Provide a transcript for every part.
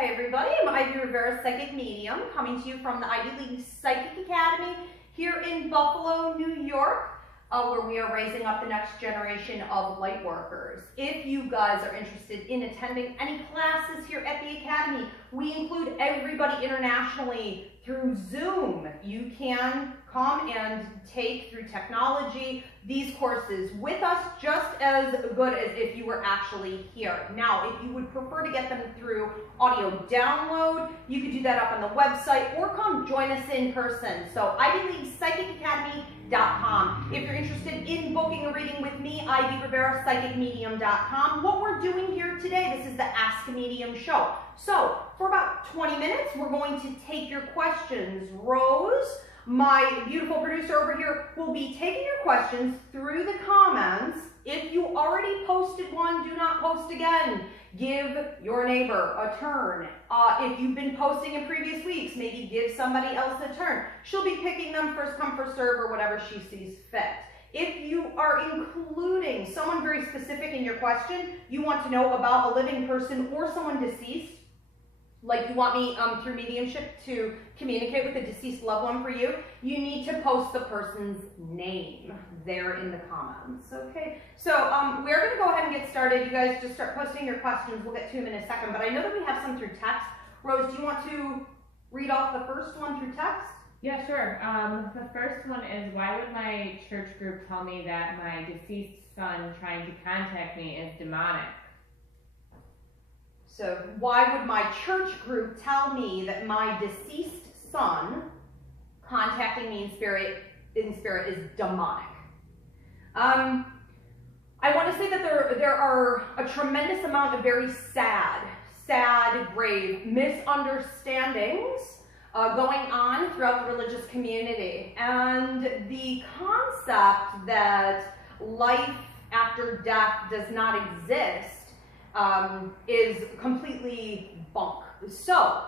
Hi everybody, I'm Ivy Rivera, Psychic Medium, coming to you from the Ivy League Psychic Academy here in Buffalo, New York, where we are raising up the next generation of light workers. If you guys are interested in attending any classes here at the Academy, we include everybody internationally through Zoom. You can come and take through technology these courses with us just as good as if you were actually here. Now, if you would prefer to get them through audio download, you could do that up on the website or come join us in person. So ivyleaguepsychicacademy.com. If you're interested in booking a reading with me, Ivy Rivera, psychicmedium.com. What we're doing here today, this is the Ask a Medium show. So for about 20 minutes, we're going to take your questions. Rose, my beautiful producer over here, will be taking your questions through the comments. If you already posted one, do not post again. Give your neighbor a turn. If you've been posting in previous weeks, maybe give somebody else a turn. She'll be picking them first come, first serve, or whatever she sees fit. If you are including someone very specific in your question, you want to know about a living person or someone deceased, like you want me through mediumship to communicate with a deceased loved one for you, you need to post the person's name there in the comments, okay? So we're going to go ahead and get started. You guys just start posting your questions. We'll get to them in a second, but I know that we have some through text. Rose, do you want to read off the first one through text? Yeah, sure. The first one is, why would my church group tell me that my deceased son trying to contact me is demonic? So why would my church group tell me that my deceased son contacting me in spirit is demonic? I want to say that there are a tremendous amount of very sad, grave misunderstandings going on throughout the religious community. And the concept that life after death does not exist is completely bunk. So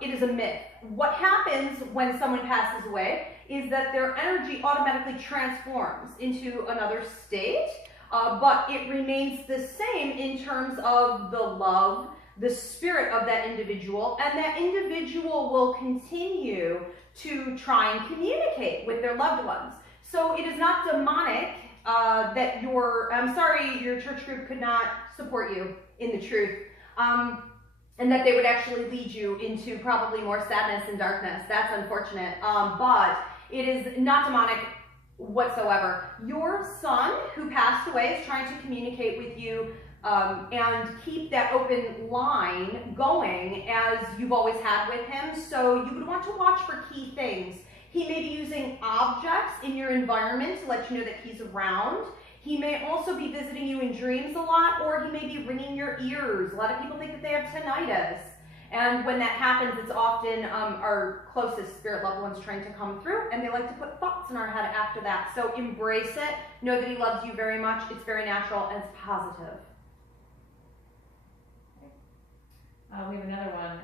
it is a myth. What happens when someone passes away is that their energy automatically transforms into another state, but it remains the same in terms of the love, the spirit of that individual, and that individual will continue to try and communicate with their loved ones. So it is not demonic that I'm sorry your church group could not support you in the truth, and that they would actually lead you into probably more sadness and darkness. That's unfortunate, but it is not demonic whatsoever. Your son who passed away is trying to communicate with you and keep that open line going as you've always had with him. So you would want to watch for key things. He may be using objects in your environment to let you know that he's around. He may also be visiting you in dreams a lot, or he may be ringing your ears. A lot of people think that they have tinnitus. And when that happens, it's often our closest spirit loved ones trying to come through, and they like to put thoughts in our head after that. So embrace it. Know that he loves you very much. It's very natural, and it's positive. We have another one.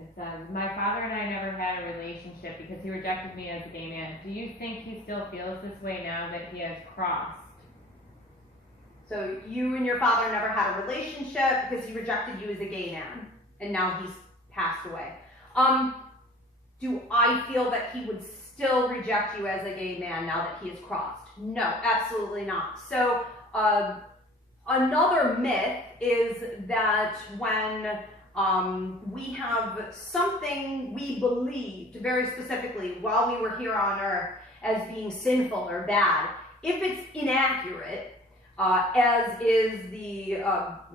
It says, my father and I never had a relationship because he rejected me as a gay man. Do you think he still feels this way now that he has crossed? So you and your father never had a relationship because he rejected you as a gay man, and now he's passed away. Do I feel that he would still reject you as a gay man now that he has crossed? No, absolutely not. So another myth is that when we have something we believed very specifically while we were here on earth as being sinful or bad, if it's inaccurate, as is the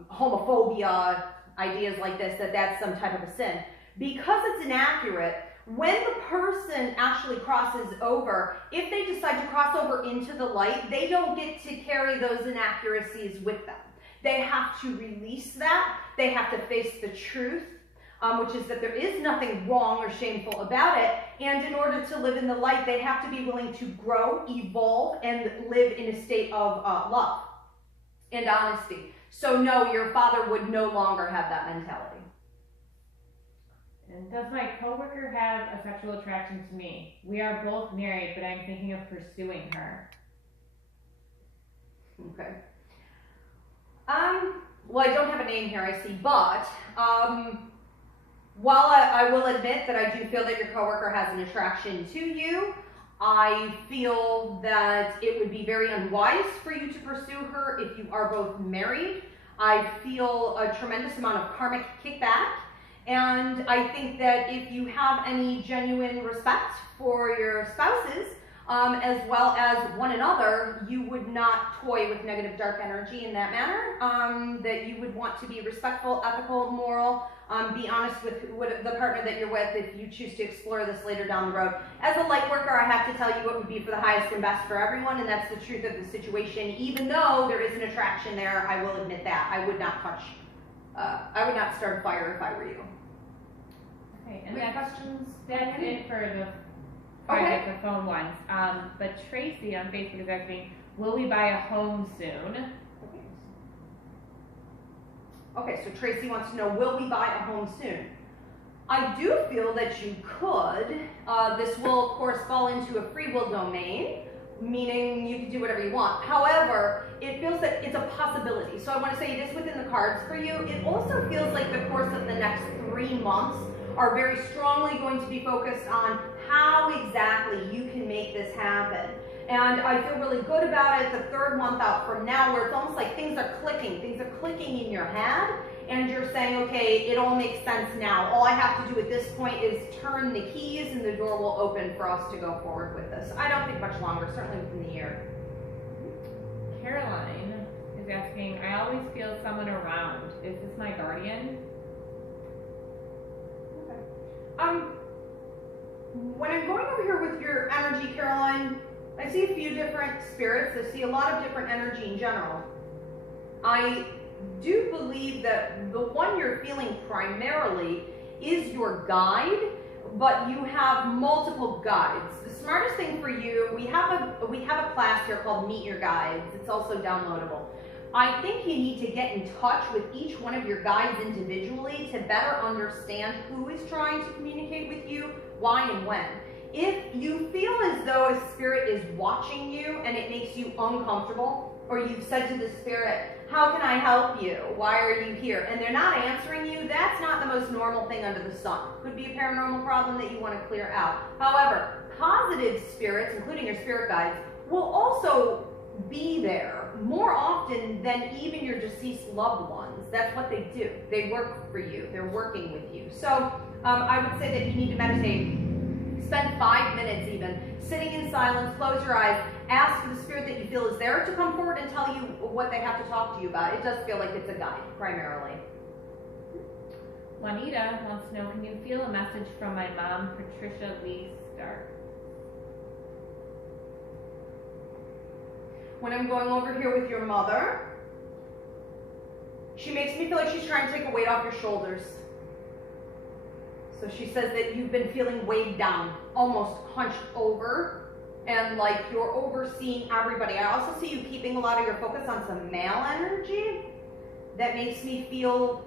homophobia, ideas like this, that's some type of a sin. Because it's inaccurate, when the person actually crosses over, if they decide to cross over into the light, they don't get to carry those inaccuracies with them. They have to release that. They have to face the truth, which is that there is nothing wrong or shameful about it. And in order to live in the light, they have to be willing to grow, evolve, and live in a state of love and honesty. So no, your father would no longer have that mentality. And does my coworker have a sexual attraction to me? We are both married, but I'm thinking of pursuing her. Okay. well, I don't have a name here, I see, but while I will admit that I do feel that your coworker has an attraction to you, I feel that it would be very unwise for you to pursue her if you are both married. I feel a tremendous amount of karmic kickback, and I think that if you have any genuine respect for your spouses, as well as one another, you would not toy with negative dark energy in that manner, that you would want to be respectful, ethical, moral, be honest with the partner that you're with if you choose to explore this later down the road. As a light worker, I have to tell you what would be for the highest and best for everyone, and that's the truth of the situation. Even though there is an attraction there, I will admit that. I would not I would not start a fire if I were you. Okay, and Quick questions? that's it for the private, the phone ones. But Tracy on Facebook is asking, will we buy a home soon? Okay, so Tracy wants to know, will we buy a home soon? I do feel that you could. This will, of course, fall into a free will domain, meaning you can do whatever you want. However, it feels that it's a possibility. So I want to say it is within the cards for you. It also feels like the course of the next 3 months are very strongly going to be focused on how exactly you can make this happen. And I feel really good about it the 3rd month out from now, where it's almost like things are clicking in your head, and you're saying, okay, it all makes sense now. All I have to do at this point is turn the keys and the door will open for us to go forward with this. I don't think much longer, certainly within the year. Caroline is asking, I always feel someone around. Is this my guardian? When I'm going over here with your energy, Caroline, I see a few different spirits. I see a lot of different energy in general. I do believe that the one you're feeling primarily is your guide, but you have multiple guides. The smartest thing for you, we have a class here called Meet Your Guides. It's also downloadable. I think you need to get in touch with each one of your guides individually to better understand who is trying to communicate with you, why and when. If you feel as though a spirit is watching you and it makes you uncomfortable, or you've said to the spirit, how can I help you? Why are you here? And they're not answering you, that's not the most normal thing under the sun. Could be a paranormal problem that you want to clear out. However, positive spirits, including your spirit guides, will also be there more often than even your deceased loved ones. That's what they do. They work for you. They're working with you. So I would say that you need to meditate. Spend 5 minutes even sitting in silence, close your eyes, ask for the spirit that you feel is there to come forward and tell you what they have to talk to you about. It does feel like it's a guide, primarily. Juanita wants to know, can you feel a message from my mom, Patricia Lee Stark? When I'm going over here with your mother, she makes me feel like she's trying to take a weight off your shoulders. So she says that you've been feeling weighed down, almost hunched over, and like you're overseeing everybody. I also see you keeping a lot of your focus on some male energy. That makes me feel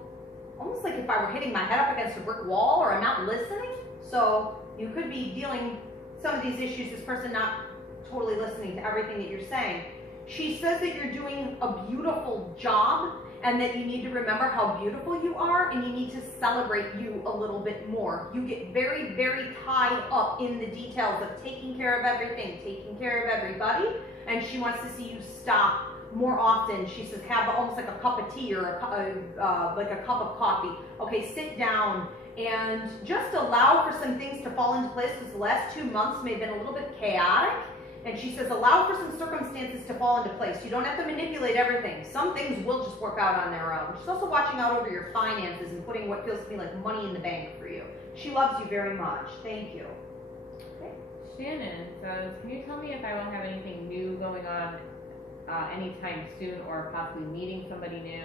almost like if I were hitting my head up against a brick wall, or I'm not listening. So you could be dealing some of these issues, this person not totally listening to everything that you're saying. She says that you're doing a beautiful job, and that you need to remember how beautiful you are, and you need to celebrate you a little bit more. You get very, very tied up in the details of taking care of everything, taking care of everybody, and she wants to see you stop more often. She says have almost like a cup of tea, or like a cup of coffee. Okay, sit down and just allow for some things to fall into place, because the last 2 months may have been a little bit chaotic. And she says, allow for some circumstances to fall into place. You don't have to manipulate everything. Some things will just work out on their own. She's also watching out over your finances and putting what feels to me like money in the bank for you. She loves you very much. Thank you. Okay. Shannon says, can you tell me if I will have anything new going on anytime soon, or possibly meeting somebody new?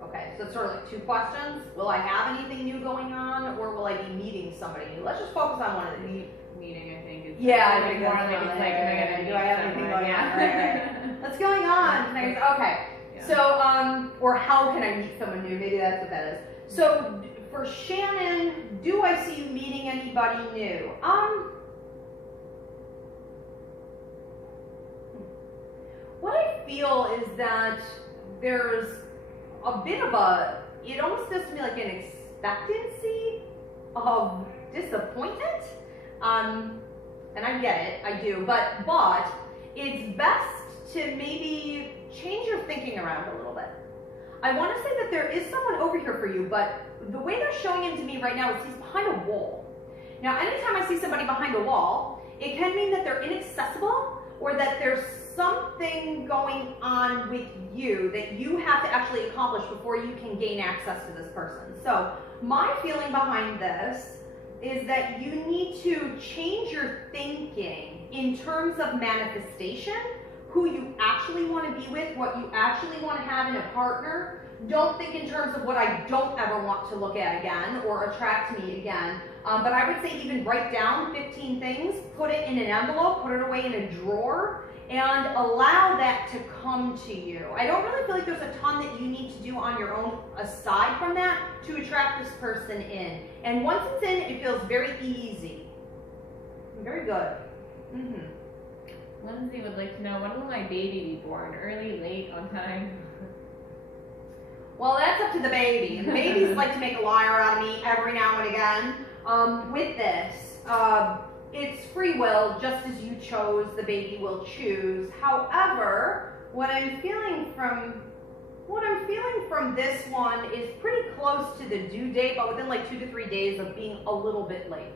Okay, so it's sort of like 2 questions. Will I have anything new going on, or will I be meeting somebody new? Let's just focus on one of these. Meeting, I think, is I think more that's like it's like, am I do I have anything going on? Right. What's going on? Okay. Yeah. So, or how can I meet someone new? Maybe that's what that is. So, for Shannon, do I see you meeting anybody new? What I feel is that there's a bit of a, it almost feels to me like an expectancy of disappointment. And I get it, I do, but it's best to maybe change your thinking around a little bit. I want to say that there is someone over here for you, but the way they're showing him to me right now is he's behind a wall. Now, anytime I see somebody behind a wall, it can mean that they're inaccessible or that there's something going on with you that you have to actually accomplish before you can gain access to this person. So my feeling behind this is that you need to change your thinking in terms of manifestation, who you actually want to be with, what you actually want to have in a partner. Don't think in terms of what I don't ever want to look at again or attract me again. But I would say even write down 15 things, put it in an envelope, put it away in a drawer, and allow that to come to you. I don't really feel like there's a ton that you need to do on your own aside from that to attract this person in. And once it's in, it feels very easy. Very good. Lindsay would like to know, when will my baby be born? Early, late, on time? Well, that's up to the baby. And the babies like to make a liar out of me every now and again. With this, it's free will, just as you chose, the baby will choose. However, what I'm feeling from this one is pretty close to the due date, but within like 2 to 3 days of being a little bit late.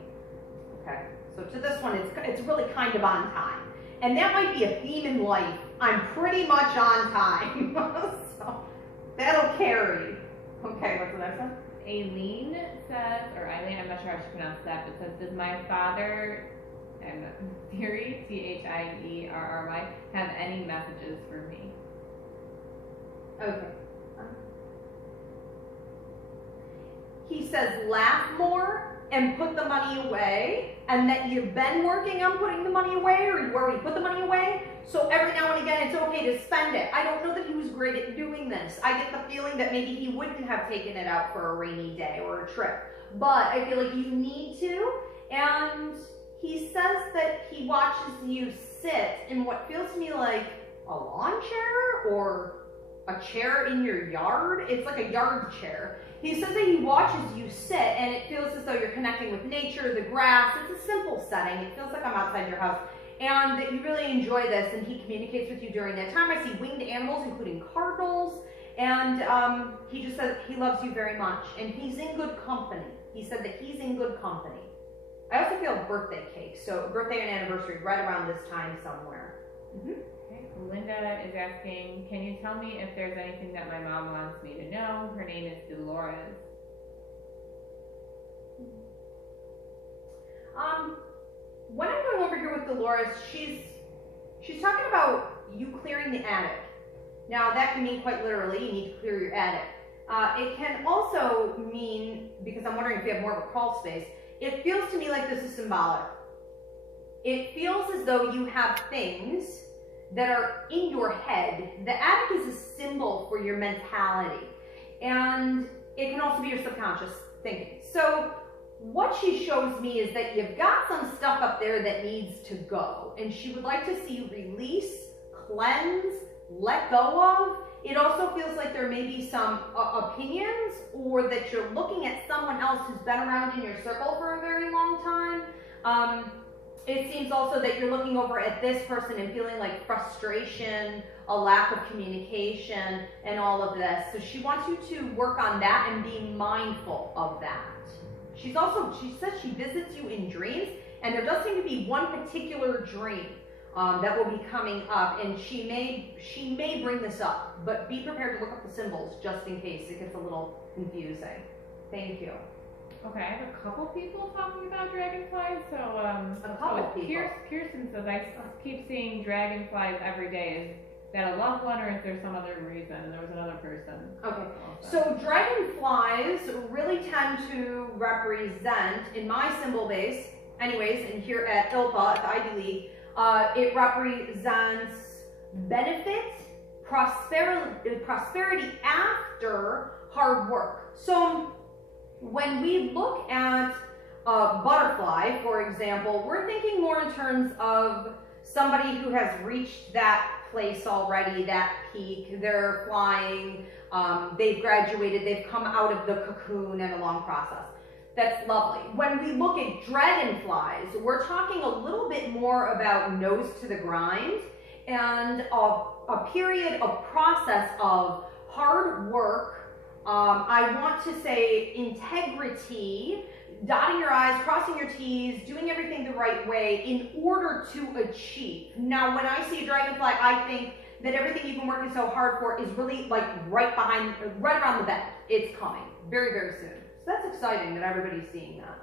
Okay, so to this one, it's really kind of on time. And that might be a theme in life. I'm pretty much on time. So that'll carry. Okay, what's the next one? Aileen says, or Eileen, I'm not sure how she pronounced that, but says, does my father, Thierry, Thierry, have any messages for me? Okay. He says laugh more and put the money away, and that you've been working on putting the money away, or you already put the money away. So every now and again, it's okay to spend it. I don't know that he was great at doing this. I get the feeling that maybe he wouldn't have taken it out for a rainy day or a trip. But I feel like you need to. And he says that he watches you sit in what feels to me like a lawn chair or a chair in your yard. It's like a yard chair. He says that he watches you sit, and it feels as though you're connecting with nature, the grass. It's a simple setting. It feels like I'm outside your house. And that you really enjoy this, and he communicates with you during that time. I see winged animals, including cardinals, and he just says he loves you very much, and he's in good company. He said that he's in good company. I also feel birthday cake, so birthday and anniversary right around this time somewhere. Okay. Linda is asking, can you tell me if there's anything that my mom wants me to know? Her name is Dolores. When I'm going over here with Dolores, she's talking about you clearing the attic. Now that can mean quite literally, you need to clear your attic. It can also mean, because I'm wondering if you have more of a crawl space, it feels to me like this is symbolic. It feels as though you have things that are in your head. The attic is a symbol for your mentality, and it can also be your subconscious thinking. So what she shows me is that you've got some stuff up there that needs to go, and she would like to see you release, cleanse, let go of. It also feels like there may be some opinions, or that you're looking at someone else who's been around in your circle for a very long time. It seems also that you're looking over at this person and feeling like frustration, a lack of communication, and all of this. So she wants you to work on that and be mindful of that. She says she visits you in dreams, and there does seem to be one particular dream that will be coming up, and she may bring this up, but be prepared to look up the symbols just in case it gets a little confusing. Thank you. Okay, I have a couple people talking about dragonflies, so A couple people. Kirsten says, I keep seeing dragonflies every day. Is that a loved one, or is there some other reason? And there was another person. Okay, so dragonflies really tend to represent, in my symbol base, anyways, and here at ILPA, at the Ivy League, it represents benefit, prosperity after hard work. So when we look at a butterfly, for example, we're thinking more in terms of somebody who has reached that place already, that peak. They're flying, they've graduated, they've come out of the cocoon and a long process. That's lovely. When we look at dragonflies, we're talking a little bit more about nose to the grind and a period of process of hard work. I want to say integrity, dotting your I's, crossing your T's, doing everything the right way in order to achieve. Now, when I see a dragonfly, I think that everything you've been working so hard for is really like right around the bend. It's coming very, very soon. So that's exciting that everybody's seeing that.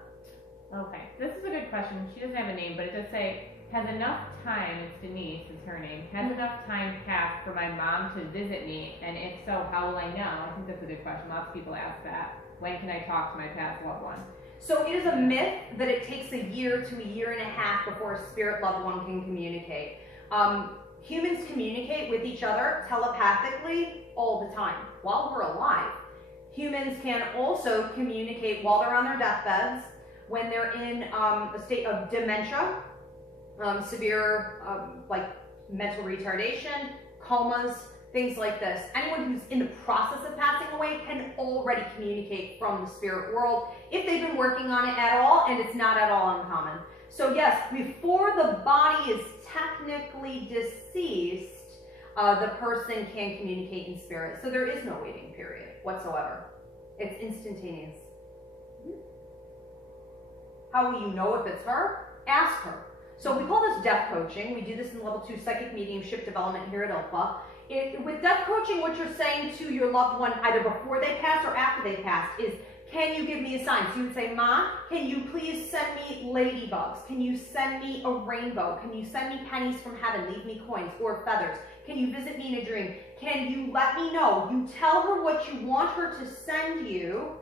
Okay, this is a good question. She doesn't have a name, but it does say, has enough time, it's Denise is her name, has enough time passed for my mom to visit me, and if so, how will I know? I think that's a good question. Lots of people ask that. When can I talk to my past loved one? So it is a myth that it takes a year to a year and a half before a spirit loved one can communicate. Humans communicate with each other telepathically all the time while we're alive. Humans can also communicate while they're on their deathbeds, when they're in a state of dementia, severe like mental retardation, comas, things like this. Anyone who's in the process of passing away can already communicate from the spirit world if they've been working on it at all, and it's not at all uncommon. So yes, before the body is technically deceased, the person can communicate in spirit. So there is no waiting period whatsoever. It's instantaneous. How will you know if it's her? Ask her. So we call this death coaching. We do this in level 2 psychic mediumship development here at ILPA. With death coaching, what you're saying to your loved one either before they pass or after they pass is, can you give me a sign? So you would say, Ma, can you please send me ladybugs? Can you send me a rainbow? Can you send me pennies from heaven? Leave me coins or feathers. Can you visit me in a dream? Can you let me know? You tell her what you want her to send you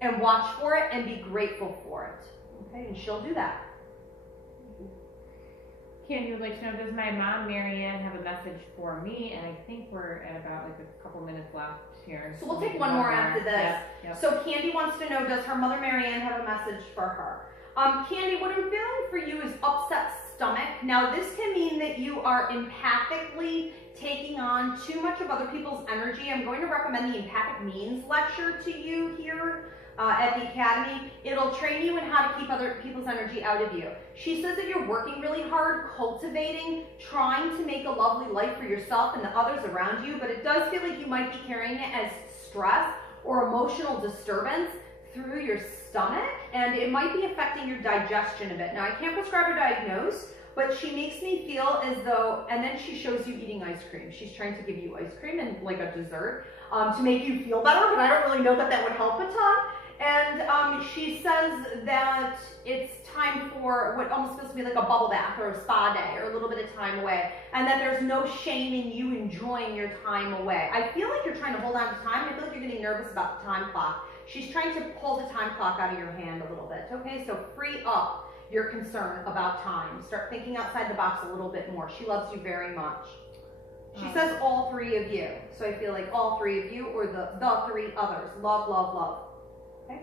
and watch for it and be grateful for it. Okay, and she'll do that. Candy would like to know, does my mom, Marianne, have a message for me? And I think we're at about like a couple minutes left here. So we'll take one more after this. Yep. So Candy wants to know, does her mother, Marianne, have a message for her? Candy, what I'm feeling for you is upset stomach. Now, this can mean that you are empathically taking on too much of other people's energy. I'm going to recommend the Empathic Means lecture to you here at the Academy. It'll train you in how to keep other people's energy out of you. She says that you're working really hard, cultivating, trying to make a lovely life for yourself and the others around you, but it does feel like you might be carrying it as stress or emotional disturbance through your stomach, and it might be affecting your digestion a bit. Now, I can't prescribe or diagnose, but she makes me feel as though, and then she shows you eating ice cream. She's trying to give you ice cream and like a dessert to make you feel better, but I don't really know that that would help a ton. And she says that it's time for what almost feels to me like a bubble bath or a spa day or a little bit of time away, and that there's no shame in you enjoying your time away. I feel like you're trying to hold on to time. I feel like you're getting nervous about the time clock. She's trying to pull the time clock out of your hand a little bit. Okay, so free up your concern about time. Start thinking outside the box a little bit more. She loves you very much. She says all three of you. So I feel like all three of you or the three others. Love, love, love. Okay?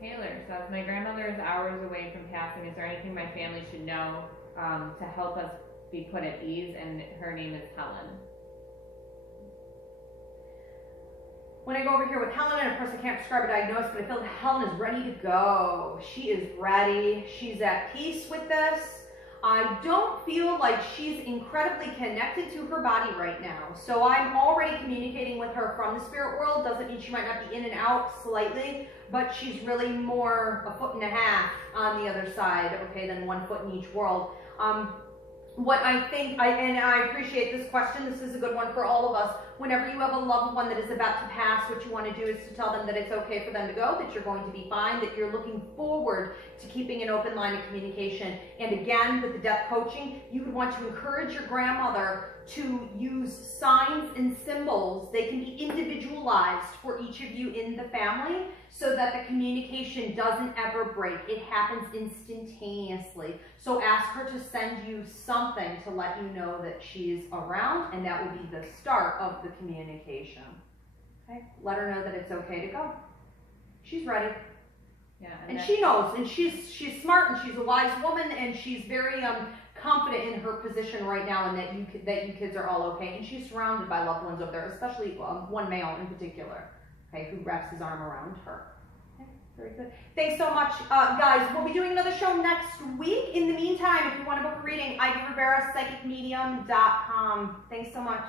Taylor says, my grandmother is hours away from passing. Is there anything my family should know to help us be put at ease? And her name is Helen. When I go over here with Helen, and of course I can't prescribe or diagnose, but I feel that Helen is ready to go. She is ready. She's at peace with this. I don't feel like she's incredibly connected to her body right now. So I'm already communicating with her from the spirit world. Doesn't mean she might not be in and out slightly, but she's really more a foot and a half on the other side, okay, than 1 foot in each world. What I think, and I appreciate this question, this is a good one for all of us. Whenever you have a loved one that is about to pass, what you want to do is to tell them that it's okay for them to go, that you're going to be fine, that you're looking forward to keeping an open line of communication. And again, with the death coaching, you would want to encourage your grandmother to use signs and symbols. They can be individualized for each of you in the family so that the communication doesn't ever break. It happens instantaneously. So ask her to send you something to let you know that she's around, and that will be the start of the communication. Okay? Let her know that it's okay to go. She's ready. Yeah, and she knows, and she's smart, and she's a wise woman, and she's very confident in her position right now, and that you kids are all okay. And she's surrounded by loved ones over there, especially one male in particular, okay, who wraps his arm around her. Okay, very good. Thanks so much, guys. We'll be doing another show next week. In the meantime, if you want to book a reading, IvyRivera, psychicmedium.com. Thanks so much.